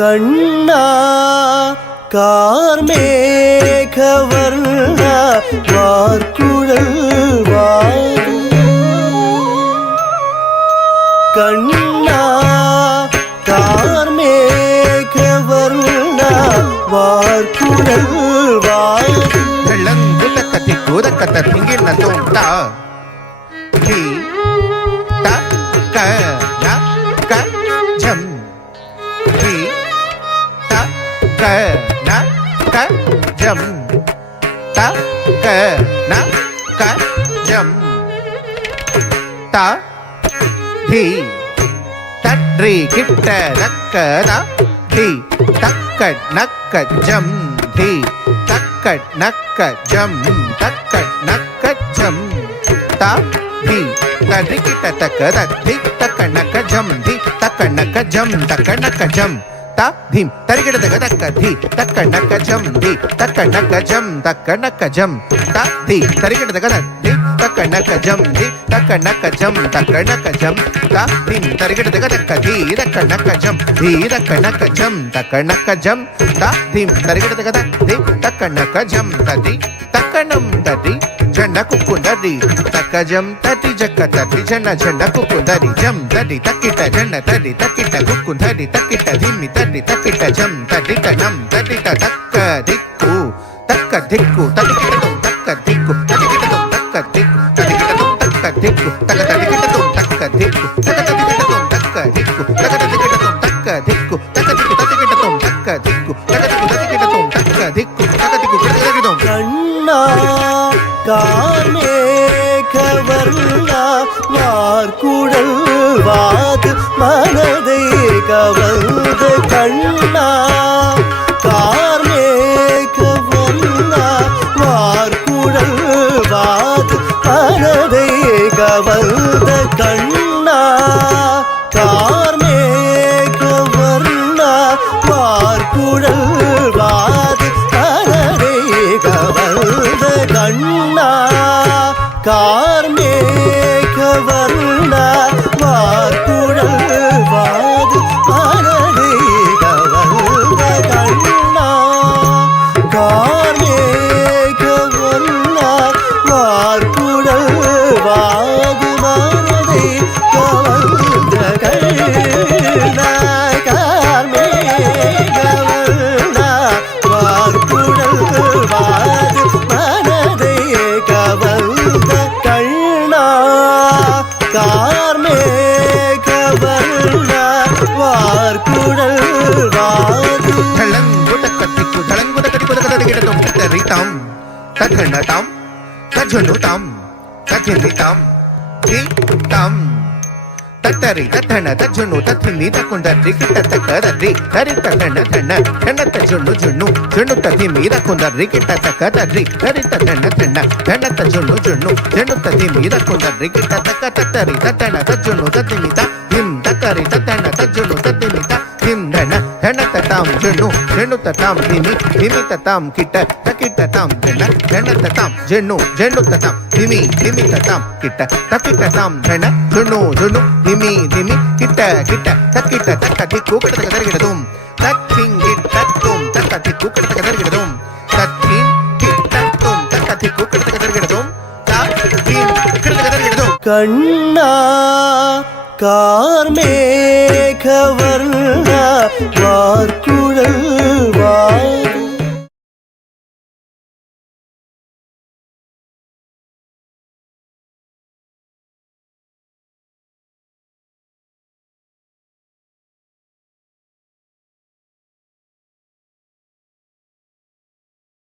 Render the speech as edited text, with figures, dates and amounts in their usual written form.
கண்ணா கார்மேகவர்ண வார்குழல் வாது கண்ணா கார்மேகவர்ண வார்குழல் வாது வெள்ளங்குதக்கத்தி கூதக்கத்த திங்கின தோண்டா ஹி த க ன க ஜம் ஹி த க ன க ஜம் த க ன க ஜம் த தி தட்ரி கிட்ட நக்க ந தி தக்க நக்க ஜம் தி தக்க நக்க ஜம் தக்க நக்க ஜம் த தி தட்ரி கிட்ட தக்க தி தக்க நக்க ஜம் தி தக்க நக்க ஜம் தக்க நக்க ஜம் த தீம் தரிகிட தக தக்க தி தக்க நக்க ஜம் தி தக்க நக்க ஜம் தக்க நக்க ஜம் த தி தரிகிட தக தி தக்க நக்க ஜம் தி தக்க நக்க ஜம் தக்க நக்க ஜம் த தீம் தரிகிட தக தக்க தி தக்க நக்க ஜம் தி தக்க நக்க ஜம் தக்க நக்க ஜம் த தீம் தரிகிட தக தி தக்க நக்க ஜம் ததி தக்கணம் ததி ஜன்ன குக்குந்தரி தக்க ஜம் ததி ஜக்க ததி ஜன்ன ஜன்ன குக்குந்தரி ஜம் ததி தக்கிட்ட ஜன்ன ததி தக்கிட்ட குக்குந்தரி தக்கிட்ட திம்மி ததி தக்கிட்ட ஜம் ததி தனம் ததி தக்க திக்கு தக்க திக்கு ததிக்கிட்டதும் தக்க திக்கு ததிக்கிட்டதும் தக்க திக்கு ததிக்கிட்டதும் தக்க திக்கு தக்க ததிக்கிட்டதும் தக்க திக்கு தக்க ததிக்கிட்டதும் தக்க திக்கு தக்க ததிக்கிட்டதும் தக்க திக்கு தக்க திக்கு ததிக்கிட்டதும் தக்க திக்கு தக்க திக்கு ததிக்கிட்டதும் தக்க திக்கு தக்க திக்கு ததிக்கிட்டதும் கண்ணா கார்மேகவர்ண வார்குழல் வாது மனதை கவர்ந்த கண்ணா கார்மேகவர்ண வார்குழல் வாது மனதை கவர்ந்த கண்ணா கார்மேகவர்ண வார்குழல் வாது மனதை கவர்ந்த கண்ணா கார்மேகவர்ண வார்குழல் வாது மனதை கவர்ந்த கண்ணா கார்மேகவர்ண வார்குழல் வாது மனதை கவர்ந்த கண்ணா கார்மேகவர்ண வார்குழல் வாது மனதை கவர்ந்த கண்ணா கார்மேகவர்ண வார்குழல் வாது தளங்குதக்கத்திக்கு தளங்குதக்கடிக்குதக்கதடிகிடதும் தத்தரிதாம் தத்தண்ணதாம் தஜனுதாம் தஜனிதாம் தீதாம் தத்தரி தத்தன தஜுனு தத்தினி தக்குந்தரி கிட்டத்தக்கதரி தரி தத்தன தண்ண தண்ண தஜுனு ஜுன்னு ஜுன்னு தத்திமி தக்குந்தரி கிட்டத்தக்கதரி தரி தத்தன தண்ண தண்ண தஜுனு ஜுன்னு ஜுன்னு தத்திமி தக்குந்தரி கிட்டத்தக்க தத்தரி தத்தன தஜுனு தத்திமி திம் தத்தரி தத்தன தஜுனு தத்திமி திம் தன தண்ண தத்தாம் ஜுன்னு ஜுன்னு தத்தாம் திமி திமி தத்தாம் கிட்ட தக்கிட்ட தாம் தண்ண தண்ண தத்தாம் ஜுன்னு ஜுன்னு தத்தாம் திமி திமி தத்தாம் கிட்ட தக்கிட்ட தாம் தண்ண ஜுன்னு ஜுன்னு திமி திமி கிட்ட கிட்ட தக்கிட்ட தக்க திக்கு கிட்டத்தக்க தருகிடதும் தக்கிங் கிட்டத்தும் தக்க திக்கு கிட்டத்தக்க தருகிடதும் தக்கின் கிட்டத்தும் தக்க திக்கு கிட்டத்தக்க தருகிடதும் தக்கின் கிட்டத்தக்க தருகிடதும் கண்ணா கார்மேகவர்ண